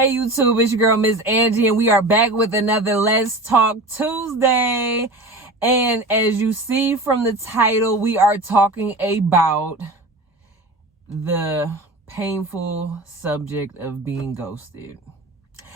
Hey YouTube, it's your girl Miss Angie, and we are back with another Let's Talk Tuesday. And as you see from the title, we are talking about the painful subject of being ghosted.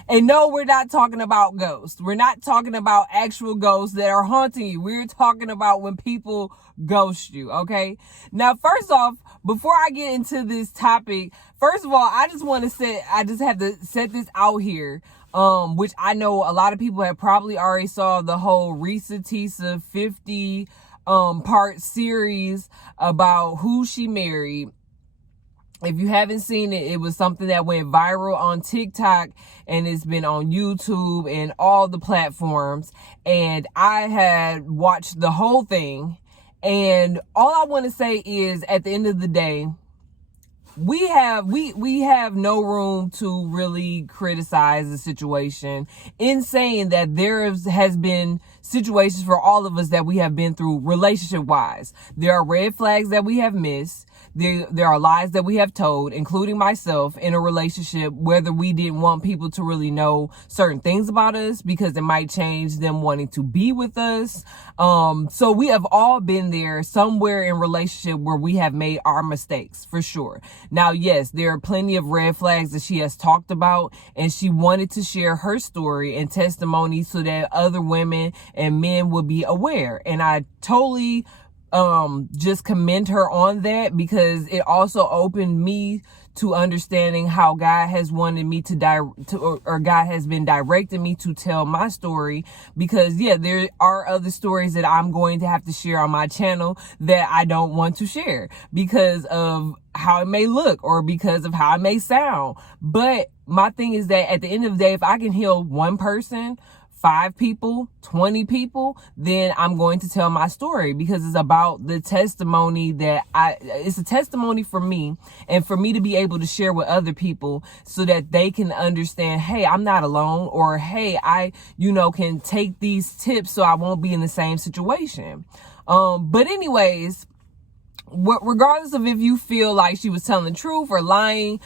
And no, we're not talking about ghosts. We're not talking about actual ghosts that are haunting you. We're talking about when people ghost you, okay? Now, first off, before I get into this topic, first of all, I just have to set this out here, which I know a lot of people have probably already saw the whole Risa Tisa 50 part series about who she married. If you haven't seen it, it was something that went viral on TikTok, and it's been on YouTube and all the platforms. And I had watched the whole thing. And all I want to say is, at the end of the day, we have no room to really criticize the situation in saying that there has been situations for all of us that we have been through relationship wise. There are red flags that we have missed. There are lies that we have told, including myself, in a relationship, whether we didn't want people to really know certain things about us because it might change them wanting to be with us. So we have all been there somewhere in relationship where we have made our mistakes, for sure. Now, yes, there are plenty of red flags that she has talked about, and she wanted to share her story and testimony so that other women and men will be aware. And I totally just commend her on that, because it also opened me to understanding how God has wanted me or God has been directing me to tell my story. Because yeah, there are other stories that I'm going to have to share on my channel that I don't want to share because of how it may look or because of how it may sound. But my thing is that at the end of the day, if I can heal one person, 5 people, 20 people, then I'm going to tell my story, because it's about the testimony it's a testimony for me, and for me to be able to share with other people so that they can understand, hey, I'm not alone, or hey, I, can take these tips so I won't be in the same situation. But anyways, regardless of if you feel like she was telling the truth or lying,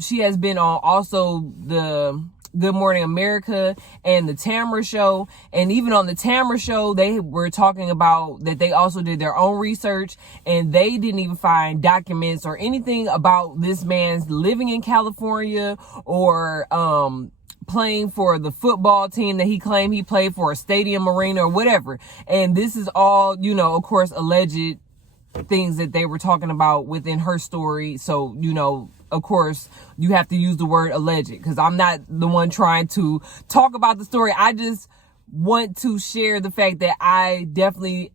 she has been on also the Good Morning America and the Tamara Show. And even on the Tamara Show, they were talking about that they also did their own research, and they didn't even find documents or anything about this man's living in California or playing for the football team that he claimed he played for, a stadium, arena, or whatever. And this is all, of course, alleged things that they were talking about within her story. So, of course, you have to use the word alleged, because I'm not the one trying to talk about the story. I just want to share the fact that I definitely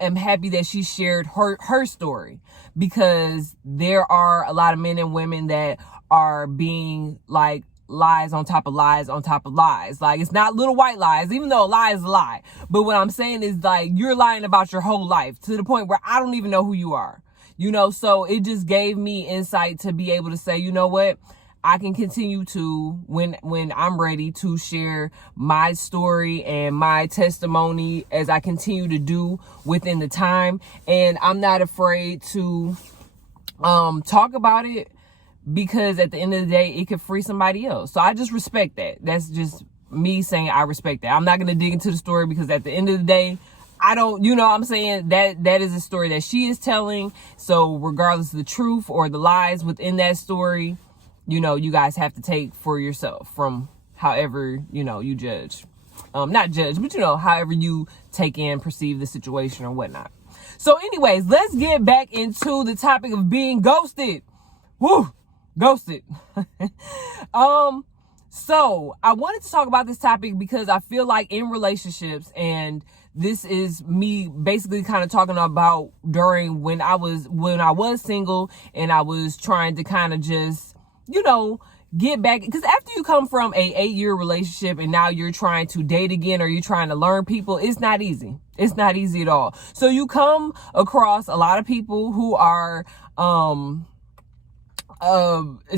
am happy that she shared her story, because there are a lot of men and women that are being like lies on top of lies on top of lies. Like, it's not little white lies, even though a lie is a lie. But what I'm saying is, like, you're lying about your whole life to the point where I don't even know who you are. So it just gave me insight to be able to say, you know what, I can continue to, when I'm ready, to share my story and my testimony as I continue to do within the time. And I'm not afraid to talk about it, because at the end of the day, it could free somebody else. So I just respect that. That's just me saying I respect that. I'm not going to dig into the story, because at the end of the day, I don't, I'm saying that is a story that she is telling. So regardless of the truth or the lies within that story, you guys have to take for yourself from however, you judge. Not judge, but however you take in, perceive the situation or whatnot. So anyways, let's get back into the topic of being ghosted. Woo! Ghosted. So I wanted to talk about this topic because I feel like in relationships, and this is me basically kind of talking about during when I was single, and I was trying to kind of just, get back, because after you come from a 8-year relationship and now you're trying to date again, or you're trying to learn people, it's not easy. It's not easy at all. So you come across a lot of people who are,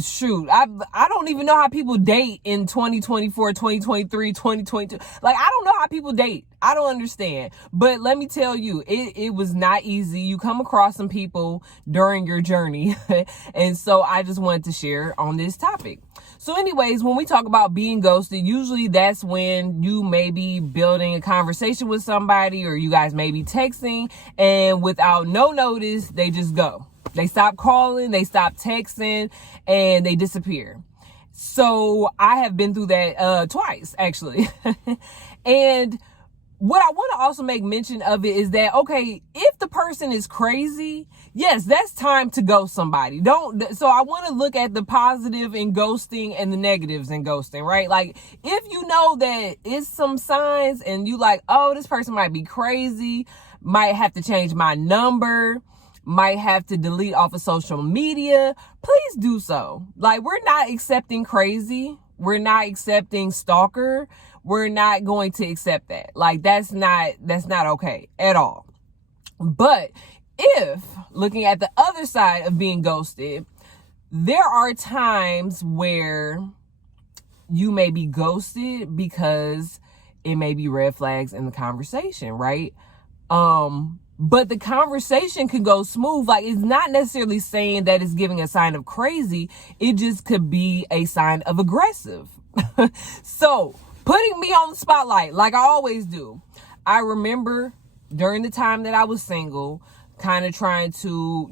shoot, I don't even know how people date in 2024, 2023, 2022. Like, I don't know how people date. I don't understand. But let me tell you, it was not easy. You come across some people during your journey. And so I just wanted to share on this topic. So anyways, when we talk about being ghosted, usually that's when you may be building a conversation with somebody, or you guys may be texting, and without no notice, they just go. They stop calling, they stop texting, and they disappear. So I have been through that twice, actually. And what I want to also make mention of it is that, okay, if the person is crazy, yes, that's time to ghost somebody. So I want to look at the positive in ghosting and the negatives in ghosting, right? Like, if you know that it's some signs and you like, oh, this person might be crazy, might have to change my number, might have to delete off of social media, please do so. Like, we're not accepting crazy. We're not accepting stalker. We're not going to accept that. Like, that's not okay at all. But if looking at the other side of being ghosted, there are times where you may be ghosted because it may be red flags in the conversation, right? But the conversation could go smooth. Like, it's not necessarily saying that it's giving a sign of crazy. It just could be a sign of aggressive. So, putting me on the spotlight, like I always do. I remember during the time that I was single, kind of trying to,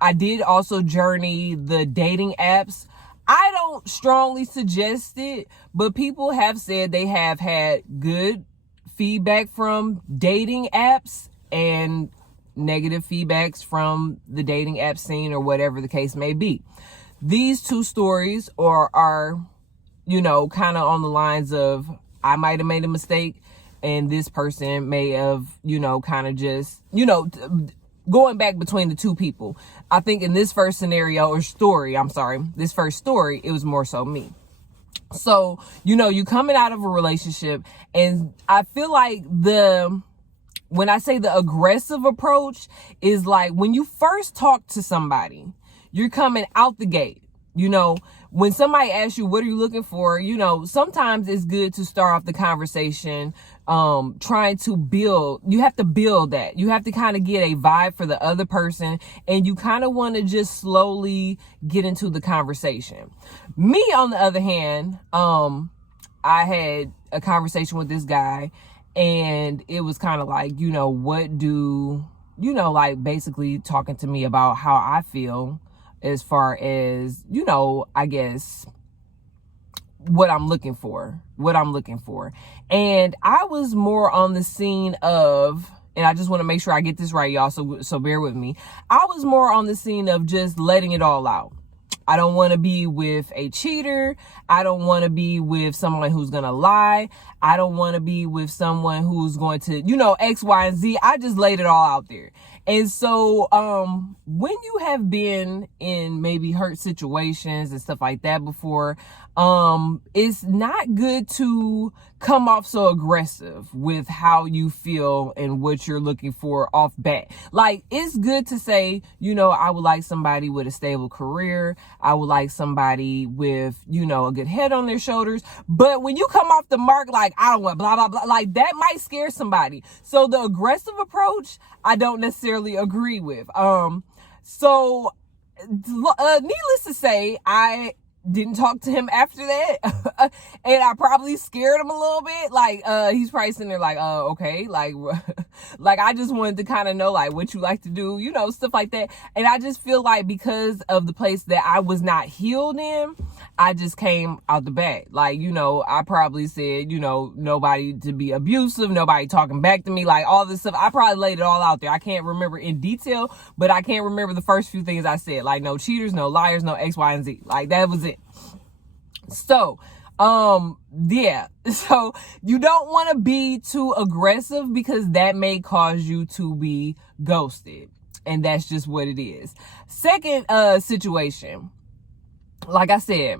I did also journey the dating apps. I don't strongly suggest it, but people have said they have had good feedback from dating apps and negative feedbacks from the dating app scene, or whatever the case may be. These two stories are kind of on the lines of, I might have made a mistake and this person may have, kind of just, going back between the two people. I think in this first scenario or story, this first story, it was more so me. So, you coming out of a relationship, and I feel like when I say the aggressive approach is like when you first talk to somebody, you're coming out the gate. When somebody asks you, what are you looking for? Sometimes it's good to start off the conversation, trying to build. You have to build that. You have to kind of get a vibe for the other person, and you kind of want to just slowly get into the conversation. Me, on the other hand, I had a conversation with this guy, and it was kind of like, basically talking to me about how I feel as far as, I guess what I'm looking for. And I was more on the scene of, and I just want to make sure I get this right, y'all, so bear with me. I was more on the scene of just letting it all out. I don't want to be with a cheater. I don't want to be with someone who's going to lie. I don't want to be with someone who's going to, X, Y, and Z. I just laid it all out there. And so, when you have been in maybe hurt situations and stuff like that before, it's not good to come off so aggressive with how you feel and what you're looking for off bat. Like, it's good to say, I would like somebody with a stable career. I would like somebody with, a good head on their shoulders. But when you come off the mark, like, I don't want blah, blah, blah, like that might scare somebody. So the aggressive approach, I don't necessarily agree with. So needless to say, I didn't talk to him after that. And I probably scared him a little bit. Like, he's probably sitting there like, okay. Like, I just wanted to kind of know, like, what you like to do, stuff like that. And I just feel like because of the place that I was not healed in, I just came out the back. Like, I probably said, nobody to be abusive, nobody talking back to me, like all this stuff. I probably laid it all out there. I can't remember in detail, but I can't remember the first few things I said. Like, no cheaters, no liars, no X, Y, and Z. Like, that was it. So, yeah. So, you don't want to be too aggressive because that may cause you to be ghosted. And that's just what it is. Second, situation. Like I said,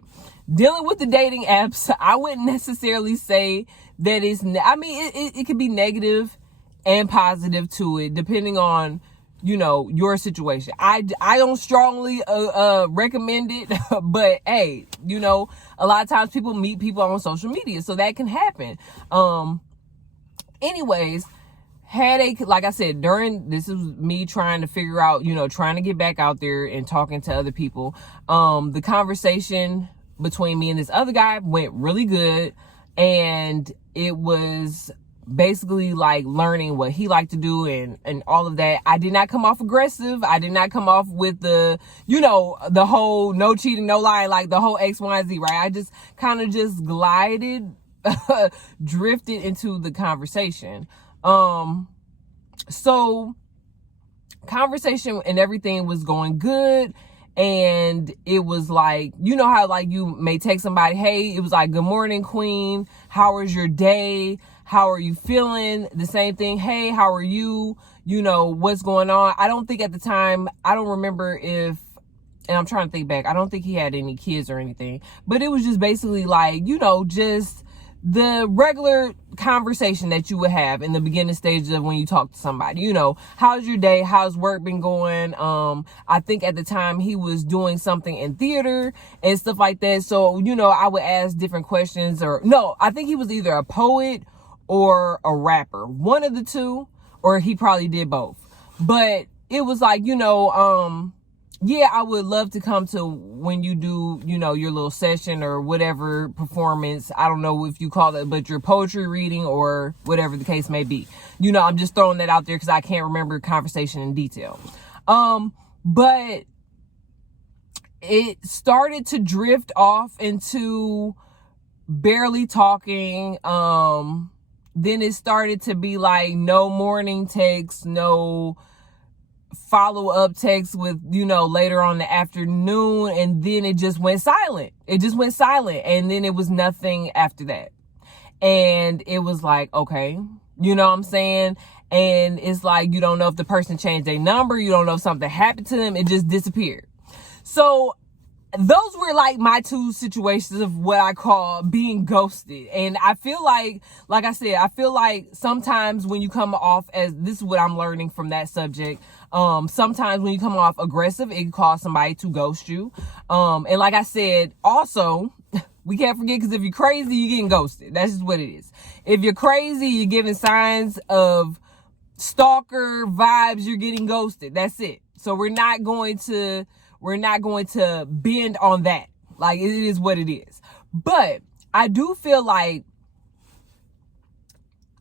dealing with the dating apps, I wouldn't necessarily say that it could be negative and positive to it, depending on, your situation. I don't strongly recommend it, but hey, a lot of times people meet people on social media, so that can happen. Anyways, had a, like I said, this is me trying to figure out, trying to get back out there and talking to other people. The conversation between me and this other guy went really good, and it was basically like learning what he liked to do and all of that. I did not come off aggressive. I did not come off with the, the whole no cheating, no lying, like the whole X, Y, and Z, right? I just kind of just glided, drifted into the conversation. So conversation and everything was going good. And it was like, how like you may text somebody, hey, it was like, good morning, queen. How was your day? How are you feeling? The same thing. Hey, how are you? What's going on? I don't think at the time, I don't remember if, and I'm trying to think back, I don't think he had any kids or anything, but it was just basically like, just the regular conversation that you would have in the beginning stages of when you talk to somebody. How's your day? How's work been going? I think at the time he was doing something in theater and stuff like that. So, I would ask different questions, or no, I think he was either a poet or a rapper, one of the two, or he probably did both. But it was like, yeah, I would love to come to when you do, your little session or whatever performance. I don't know if you call it, but your poetry reading or whatever the case may be. I'm just throwing that out there because I can't remember conversation in detail. But it started to drift off into barely talking. Then it started to be like no morning texts, no follow-up text with, later on in the afternoon. And then it just went silent. And then it was nothing after that. And it was like, okay, you know what I'm saying? And it's like, you don't know if the person changed their number. You don't know if something happened to them. It just disappeared. So those were like my two situations of what I call being ghosted. And I feel like I said, I feel like sometimes when you come off as, this is what I'm learning from that subject. Sometimes when you come off aggressive, it can cause somebody to ghost you. And like I said, also, we can't forget, because if you're crazy, you're getting ghosted. That's just what it is. If you're crazy, you're giving signs of stalker vibes, you're getting ghosted. That's it. So we're not going to bend on that. Like, it is what it is. But I do feel like,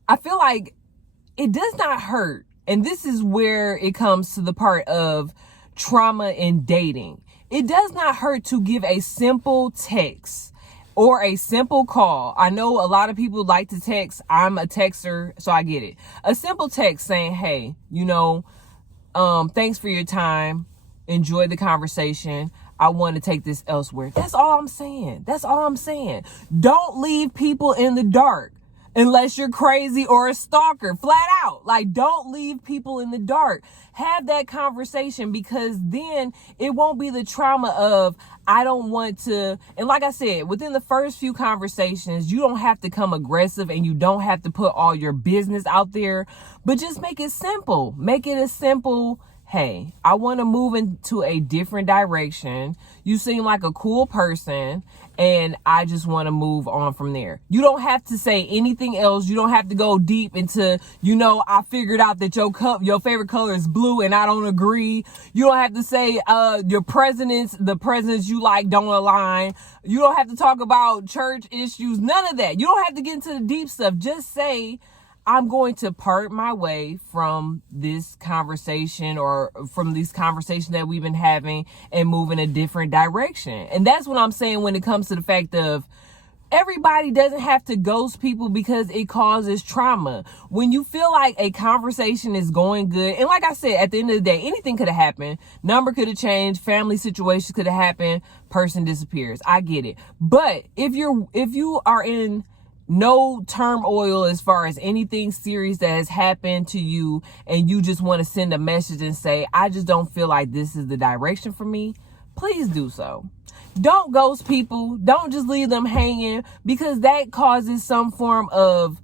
it does not hurt. And this is where it comes to the part of trauma in dating. It does not hurt to give a simple text or a simple call. I know a lot of people like to text. I'm a texter, so I get it. A simple text saying, hey, thanks for your time. Enjoy the conversation. I want to take this elsewhere. That's all I'm saying. Don't leave people in the dark unless you're crazy or a stalker, flat out. Like, don't leave people in the dark. Have that conversation, because then it won't be the trauma of, I don't want to. And like I said, within the first few conversations, you don't have to come aggressive and you don't have to put all your business out there, but just make it simple. Make it a simple, hey, I want to move into a different direction. You seem like a cool person, and I just want to move on from there. You don't have to say anything else. You don't have to go deep into, I figured out that your favorite color is blue and I don't agree. You don't have to say the presidents you like don't align. You don't have to talk about church issues. None of that. You don't have to get into the deep stuff. Just say, I'm going to part my way from this conversation, or from these conversations that we've been having, and move in a different direction. And that's what I'm saying when it comes to the fact of, everybody doesn't have to ghost people because it causes trauma. When you feel like a conversation is going good, and like I said, at the end of the day, anything could have happened. Number could have changed. Family situations could have happened. Person disappears. I get it. But if you are in no turmoil as far as anything serious that has happened to you, and you just want to send a message and say, I just don't feel like this is the direction for me, please do so. Don't ghost people. Don't just leave them hanging, because that causes some form of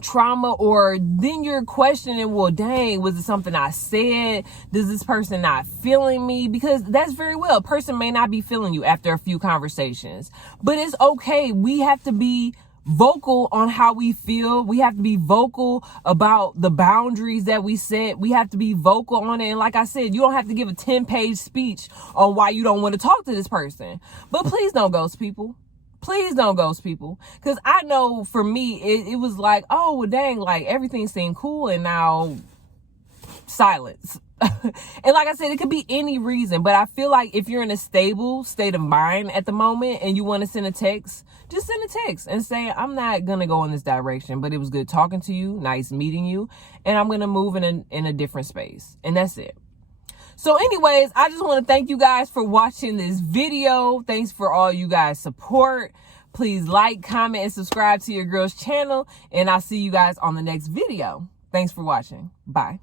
trauma, or then you're questioning, well, dang, was it something I said? Does this person not feeling me? Because that's very well, a person may not be feeling you after a few conversations, but it's okay. We have to be vocal on how we feel. We have to be vocal about the boundaries that we set. We have to be vocal on it. And like I said, you don't have to give a 10-page speech on why you don't want to talk to this person. But please don't ghost people. Please don't ghost people. Because I know for me, it was like, oh, well, dang, like everything seemed cool and now silence. And like I said, it could be any reason. But I feel like if you're in a stable state of mind at the moment and you want to send a text, just send a text and say, I'm not going to go in this direction, but it was good talking to you. Nice meeting you. And I'm going to move in a different space. And that's it. So anyways, I just want to thank you guys for watching this video. Thanks for all you guys' support. Please like, comment, and subscribe to your girl's channel. And I'll see you guys on the next video. Thanks for watching. Bye.